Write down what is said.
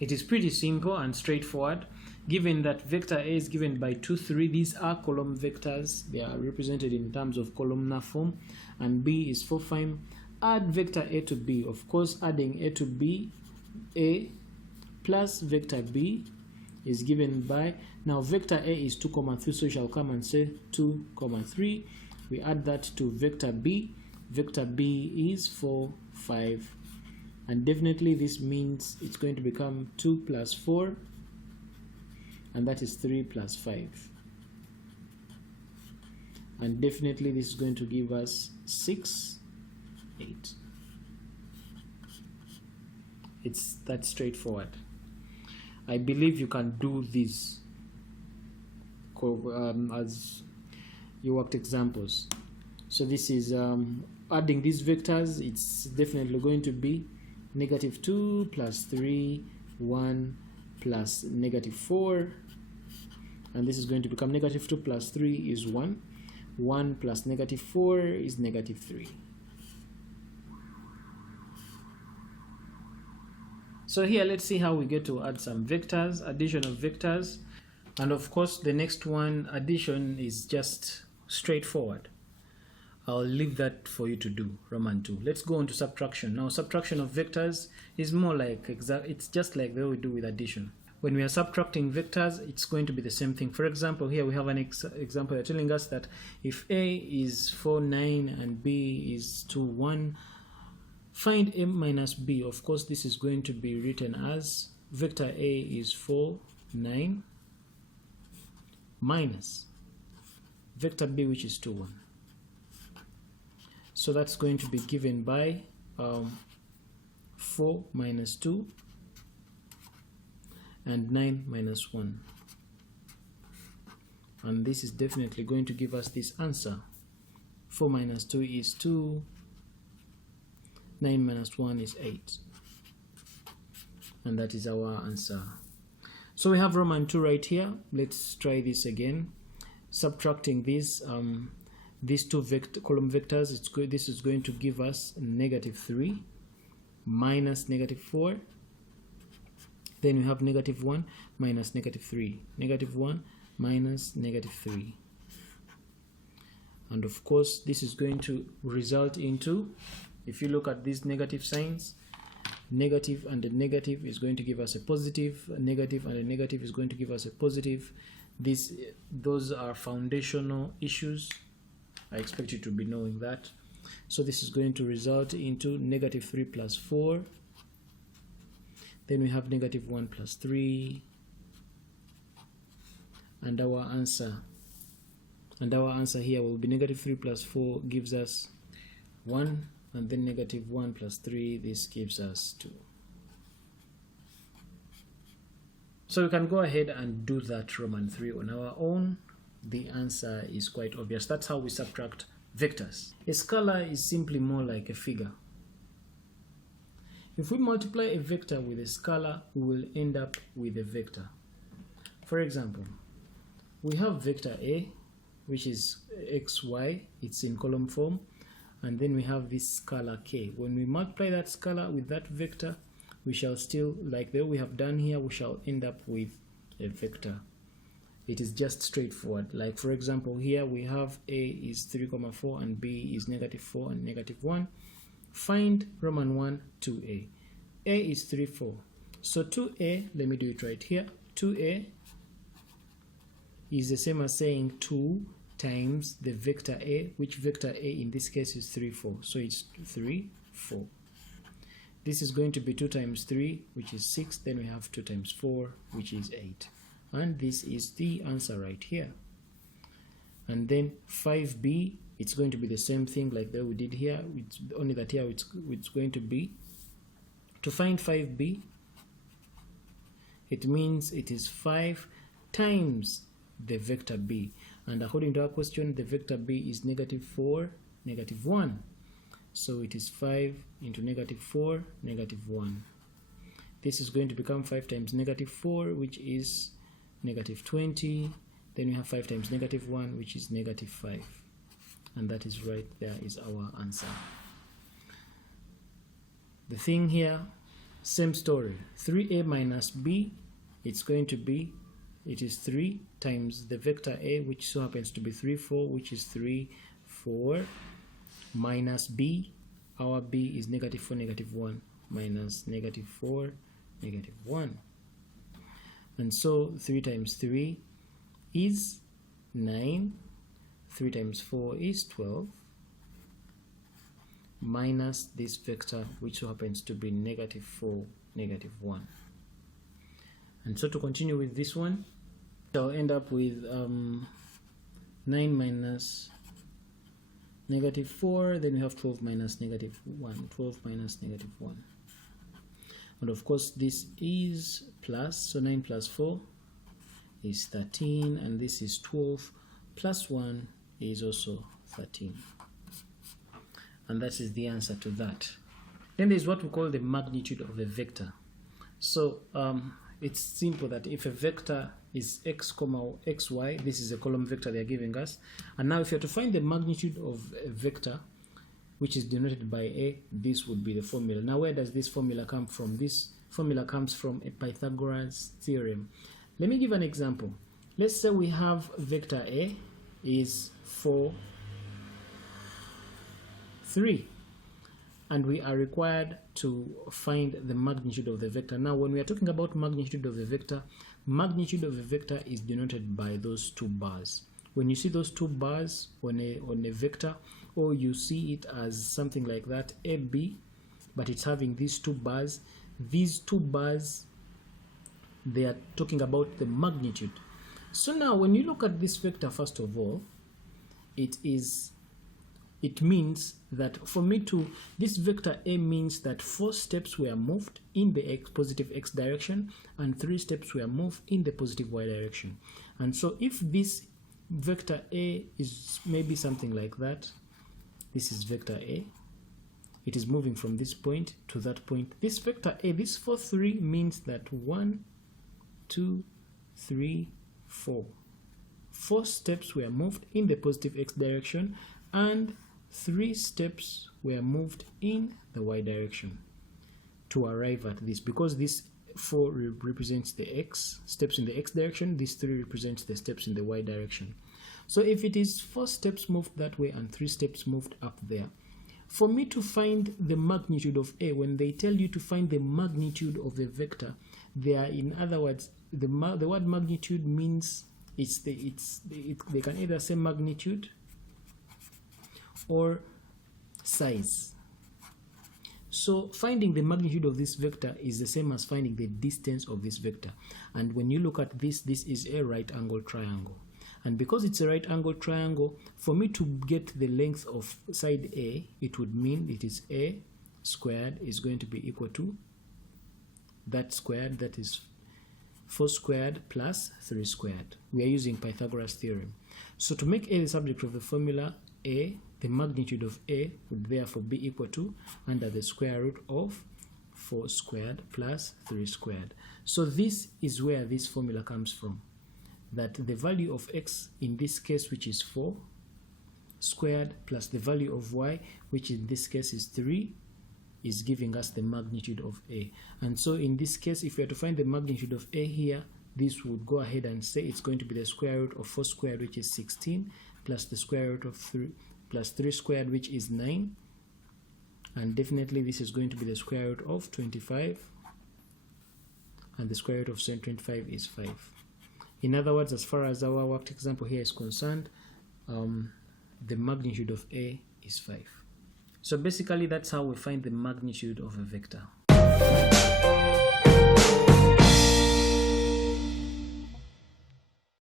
It is pretty simple and straightforward. Given that vector A is given by 2, 3, these are column vectors. They are represented in terms of columnar form, and B is 4, 5. Add vector A to B. Of course, adding A to B, A plus vector B is given by, now vector A is 2, 3, so we shall come and say 2, 3. We add that to vector B. Vector B is 4, 5. And definitely this means it's going to become 2 plus 4, and that is 3 plus 5. And definitely this is going to give us 6, 8. It's that straightforward. I believe you can do this as you worked examples. So this is adding these vectors. It's definitely going to be -2 plus 3, 1 plus -4, and this is going to become -2 plus 3 is 1, 1 plus -4 is -3. So here, let's see how we get to add some vectors, addition of vectors. And of course, the next one, addition, is just straightforward. I'll leave that for you to do, Roman 2. Let's go on to subtraction. Now, subtraction of vectors is more like, it's just like the way we do with addition. When we are subtracting vectors, it's going to be the same thing. For example, here we have an example. They're telling us that if A is 4, 9, and B is 2, 1, find A minus B. Of course, this is going to be written as vector A is 4, 9, minus vector B, which is 2, 1. So that's going to be given by 4 minus 2 and 9 minus 1. And this is definitely going to give us this answer. 4 minus 2 is 2. 9 minus 1 is 8. And that is our answer. So we have Roman 2 right here. Let's try this again. Subtracting these two column vectors, this is going to give us -3 minus -4. Then we have -1 minus -3. -1 minus -3. And of course, this is going to result into, if you look at these negative signs, negative and a negative is going to give us a positive, a negative and a negative is going to give us a positive. Those are foundational issues. I expect you to be knowing that. So this is going to result into -3 plus 4. Then we have -1 plus 3. And our answer here will be -3 plus 4 gives us 1. And then -1 plus 3, this gives us 2. So we can go ahead and do that Roman 3 on our own. The answer is quite obvious. That's how we subtract vectors. A scalar is simply more like a figure. If we multiply a vector with a scalar, we will end up with a vector. For example, we have vector A, which is xy, it's in column form, and then we have this scalar k. When we multiply that scalar with that vector, we shall still, like the way we have done here, we shall end up with a vector. It is just straightforward. Like for example, here we have A is 3, 4 and B is -4 and -1. Find Roman 1, 2A. A is 3, 4. So 2A, let me do it right here. 2A is the same as saying 2 times the vector A, which vector A in this case is 3, 4. So it's 3, 4. This is going to be 2 times 3, which is 6. Then we have 2 times 4, which is 8. And this is the answer right here. And then 5B, it's going to be the same thing like that we did here. It's only that here it's going to be, to find 5B, it means it is 5 times the vector B. And according to our question, the vector B is -4, -1. So it is 5 into -4, -1. This is going to become 5 times -4, which is -20. Then we have 5 times -1, which is -5. And that is right there is our answer. The thing here Same story, 3a minus b, it's going to be, it is 3 times the vector a, which so happens to be 3, 4, which is 3, 4, minus b, our b is negative 4, negative 1, minus negative 4, negative 1. And so 3 times 3 is 9, 3 times 4 is 12, minus this vector, which so happens to be negative 4, negative 1. And so to continue with this one, I'll end up with 9 minus negative 4, then we have 12 minus negative 1, 12 minus negative 1. And of course this is plus, so 9 plus 4 is 13, and this is 12 plus 1 is also 13. And that is the answer to that. Then there's what we call the magnitude of a vector. So it's simple that if a vector is x, xy, this is a column vector they're giving us. And now if you're to find the magnitude of a vector, which is denoted by a, this would be the formula. Now where does this formula come from? This formula comes from a Pythagoras theorem. Let me give an example. Let's say we have vector a is 4, 3. And we are required to find the magnitude of the vector. Now, when we are talking about magnitude of a vector is denoted by those two bars. When you see those two bars on a vector, or you see it as something like that, AB, but it's having these two bars, they are talking about the magnitude. So now, when you look at this vector, first of all, it means that for me to, this vector A means that 4 steps were moved in the positive x direction and 3 steps were moved in the positive y direction. And so if this vector A is maybe something like that, this is vector A, it is moving from this point to that point. This vector A, this 4, 3 means that 1, 2, 3, 4. 4 steps were moved in the positive x direction and 3 steps were moved in the y direction to arrive at this. Because this 4 represents the x steps in the x direction, this 3 represents the steps in the y direction. So if it is 4 steps moved that way and 3 steps moved up there, for me to find the magnitude of A, when they tell you to find the magnitude of a vector, they are, in other words, the word magnitude means they can either say magnitude or size. So finding the magnitude of this vector is the same as finding the distance of this vector. And when you look at this, this is a right angle triangle. And because it's a right angle triangle, for me to get the length of side A, it would mean it is A squared is going to be equal to that squared, that is 4 squared plus 3 squared. We are using Pythagoras theorem. So to make A the subject of the formula, A, the magnitude of A would therefore be equal to under the square root of 4 squared plus 3 squared. So this is where this formula comes from, that the value of x in this case, which is 4 squared, plus the value of y, which in this case is 3, is giving us the magnitude of A. And so in this case, if we are to find the magnitude of A here, this would go ahead and say it's going to be the square root of 4 squared, which is 16, plus the square root of 3 plus 3 squared, which is 9, and definitely this is going to be the square root of 25, and the square root of 25 is 5. In other words, as far as our worked example here is concerned, the magnitude of A is 5. So basically that's how we find the magnitude of a vector.